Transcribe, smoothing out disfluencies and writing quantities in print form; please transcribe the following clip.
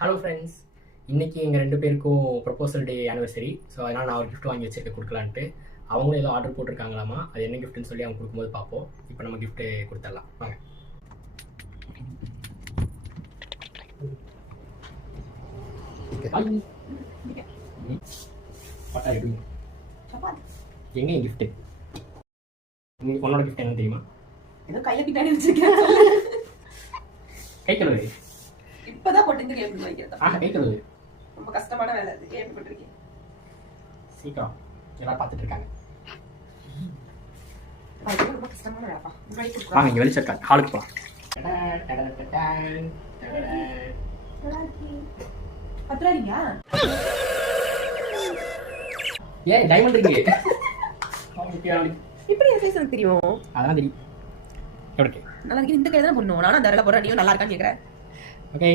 Hello friends, இன்றைக்கி எங்கள் 2 பேருக்கும் ப்ரொபோசல் டே ஆனிவர்சரி. ஸோ அதனால் நான் ஒரு கிஃப்ட் வாங்கி வச்சுருக்கேன் கொடுக்கலான்ட்டு. அவங்களும் ஏதோ ஆர்டர் போட்டிருக்காங்களாமா. அது என்ன கிஃப்ட்டுன்னு சொல்லி அவங்க கொடுக்கும்போது பார்ப்போம். இப்போ நம்ம கிஃப்ட்டு கொடுத்துடலாம் வாங்க. பட்டா எடுங்க. எங்க என் கிஃப்ட்டு? உன்னோட கிஃப்ட் என்ன தெரியுமா? ஏதோ கையை பின்னாடி வச்சிருக்கேன். கை கழுவு. இப்பதான் போட்டு இந்த கேபிள் வைக்கிறதா? கை கழுவு. ரொம்ப கஷ்டமான வேலை அது. கேபிள் போட்டுருக்கேன். சீக்கிரம் எல்லாம் பார்த்துட்டு இருக்காங்க. ரொம்ப கஷ்டமான வேலைப்பா. வாங்க இங்கே வெளிச்சம் ஹாலுக்கு போகலாம். பத்துறாதீங்க. ஏன் டைமண்ட் இருக்கு? இப்படி என் ஃபேஸ் எனக்கு தெரியும். அதெல்லாம் தெரியும். எப்படி நல்லா இருக்கு. இந்த கையில தான் பொண்ணும். நானும் அந்த வேலை போடுறேன். நீயும் நல்லா இருக்கான்னு கேட்குறேன். ஓகே.